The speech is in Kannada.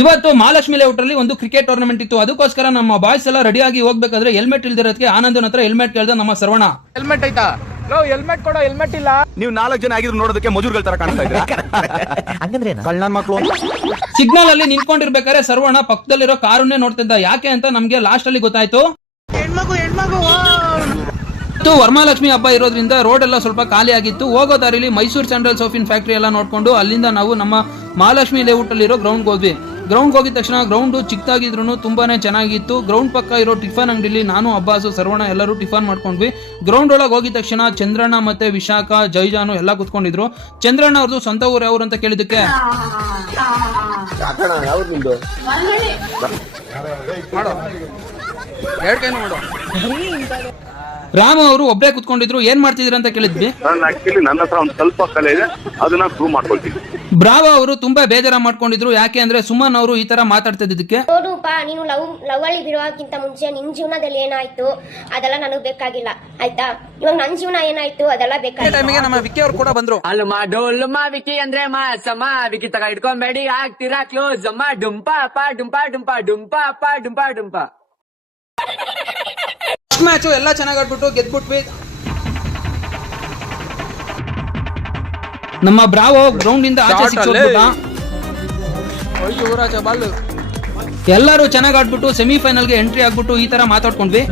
ಇವತ್ತು ಮಹಾಲಕ್ಷ್ಮಿ ಲೇಔಟ್ ಅಲ್ಲಿ ಒಂದು ಕ್ರಿಕೆಟ್ ಟೂರ್ನಮೆಂಟ್ ಇತ್ತು. ಅದಕ್ಕೋಸ್ಕರ ನಮ್ಮ ಬಾಯ್ಸ್ ಎಲ್ಲ ರೆಡಿ ಆಗಿ ಹೋಗ್ಬೇಕಾದ್ರೆ ಹೆಲ್ಮೆಟ್ ಇಲ್ದಿರೋದಕ್ಕೆ ಆನಂದನ ಹತ್ರ ಹೆಲ್ಮೆಟ್ ಕೇಳ್ದ ನಮ್ಮ ಸರ್ವಣ. ಹೆಲ್ಮೆಟ್ ಐತಾ? ಹೆಲ್ಮೆಟ್ ಕೊಡೋ, ಹೆಲ್ಮೆಟ್ ಇಲ್ಲ. ನೀವು 4 ಜನ ಆಗಿದ್ರು ನೋಡೋದಕ್ಕೆ ಮಜೂರ್ಗಳ ತರ ಕಾಣ್ತಾ ಇದ್ದೀರಾ. ಕಳ್ಳನ್ ಮಕ್ಕಳು. ಸಿಗ್ನಲ್ ಅಲ್ಲಿ ನಿಂತ್ಕೊಂಡಿರ್ಬೇಕಾದ್ರೆ ಸರ್ವಣ ಪಕ್ಕದಲ್ಲಿರೋ ಕಾರನ್ನೇ ನೋಡ್ತಿದ್ದ. ಯಾಕೆ ಅಂತ ನಮ್ಗೆ ಲಾಸ್ಟ್ ಅಲ್ಲಿ ಗೊತ್ತಾಯ್ತು. ವರಮಹಾಲಕ್ಷ್ಮಿ ಹಬ್ಬ ಇರೋದ್ರಿಂದ ರೋಡ್ ಎಲ್ಲ ಸ್ವಲ್ಪ ಖಾಲಿ ಆಗಿತ್ತು. ಹೋಗೋ ದಾರಿಲಿ ಮೈಸೂರು ಸ್ಯಾಂಡಲ್ ಸೋಫಿನ್ ಫ್ಯಾಕ್ಟರಿ ಎಲ್ಲ ನೋಡ್ಕೊಂಡು ಅಲ್ಲಿಂದ ನಾವು ನಮ್ಮ ಮಹಾಲಕ್ಷ್ಮಿ ಲೇಔಟ್ ಅಲ್ಲಿರೋ ಗ್ರೌಂಡ್ ಹೋದ್ವಿ. ಗ್ರೌಂಡ್ ಹೋಗಿದ ತಕ್ಷಣ ಗ್ರೌಂಡ್ ಚಿಕ್ಕದಾಗಿದ್ರು ತುಂಬಾನೇ ಚೆನ್ನಾಗಿತ್ತು. ಗ್ರೌಂಡ್ ಪಕ್ಕ ಇರೋ ಟಿಫನ್ ಅಂಗಡಿಲಿ ನಾನು ಅಬ್ಬಾಸು ಸರ್ವಣ ಎಲ್ಲರೂ ಟಿಫನ್ ಮಾಡ್ಕೊಂಡ್ವಿ. ಗ್ರೌಂಡ್ ಒಳಗೆ ಹೋಗಿದ ತಕ್ಷಣ ಚಂದ್ರಣ್ಣ ಮತ್ತೆ ವಿಶಾಖ ಜೈಜಾನು ಎಲ್ಲ ಕುತ್ಕೊಂಡಿದ್ರು. ಚಂದ್ರಣ್ಣ ಅವ್ರದ್ದು ಸ್ವಂತ ಊರು ಯಾವ್ರು ಅಂತ ಕೇಳಿದಕ್ಕೆ ರಾಮ ಅವರು ಒಬ್ಬರೇ ಕುತ್ಕೊಂಡಿದ್ರು. ಏನ್ ಮಾಡ್ತಿದ್ರು ಅಂತ ಕೇಳಿದ್ವಿ. ನನ್ನ ಹತ್ರ ಒಂದು ಸ್ವಲ್ಪ ಕಲೆ ಇದೆ, ಅದನ್ನ ಪ್ರೂವ್ ಮಾಡ್ಕೊಳ್ತೀನಿ. ಬ್ರಾವ ಅವರು ತುಂಬಾ ಬೇಜಾರ ಮಾಡ್ಕೊಂಡಿದ್ರು. ಯಾಕೆ ಅಂದ್ರೆ ಸುಮನ್ ಅವರು ಈ ತರ ಮಾತಾಡ್ತಿದ್ದಕ್ಕೆ, ನೋಡುಪ್ಪ, ನೀನು ಲವ್ ಅಲ್ಲಿ ಬಿಡುವಕ್ಕಿಂತ ಮುಂಚೆ ನಿನ್ ಜೀವನದಲ್ಲಿ ಏನಾಯ್ತು ಅದೆಲ್ಲ ನನಗ್ ಬೇಕಾಗಿಲ್ಲ, ಆಯ್ತಾ? ಇವಾಗ ನನ್ ಜೀವನ ಏನಾಯ್ತು ಅದೆಲ್ಲ ಬೇಕಾಗಿಲ್ಲ. ಟೈಮಿಗೆ ನಮ್ಮ ವಿಕ್ಕಿ ಅವರು ಕೂಡ ಬಂದ್ರು. ಅಲ್ಲಮ್ಮ ಡೋಲಮ್ಮ ವಿಕ್ಕಿ ಅಂದ್ರೆ ಮಾಸಮ್ಮ, ವಿಕ್ಕಿ ತಗ ಇಟ್ಕೊಂಬೇಡಿ ಆಗ್ತೀರಾ ಕ್ಲೋಸ್ ಅಮ್ಮ. ಡುಂಪ ಅಪ್ಪ ಡುಂಪ ಡುಂಪ ಡುಂಪ ಅಪ್ಪ ಡುಂಪ ಡುಂಪ. ಮ್ಯಾಚು ಎಲ್ಲ ಚೆನ್ನಾಗಿ ಆಡ್ಬಿಟ್ಟು ಗೆದ್ಬಿಟ್ವಿ. ನಮ್ಮ ಬ್ರಾವೋ ಗ್ರೌಂಡ್ ಇಂದ ಆಚೆ ಸಿಕ್ಕಿಸ್ಬಿಟ್ಟ. ಎಲ್ಲರೂ ಚೆನ್ನಾಗಿ ಆಡ್ಬಿಟ್ಟು ಸೆಮಿಫೈನಲ್ ಗೆ ಎಂಟ್ರಿ ಆಗ್ಬಿಟ್ಟು ಈ ತರ ಮಾತಾಡ್ಕೊಂಡ್ವಿ.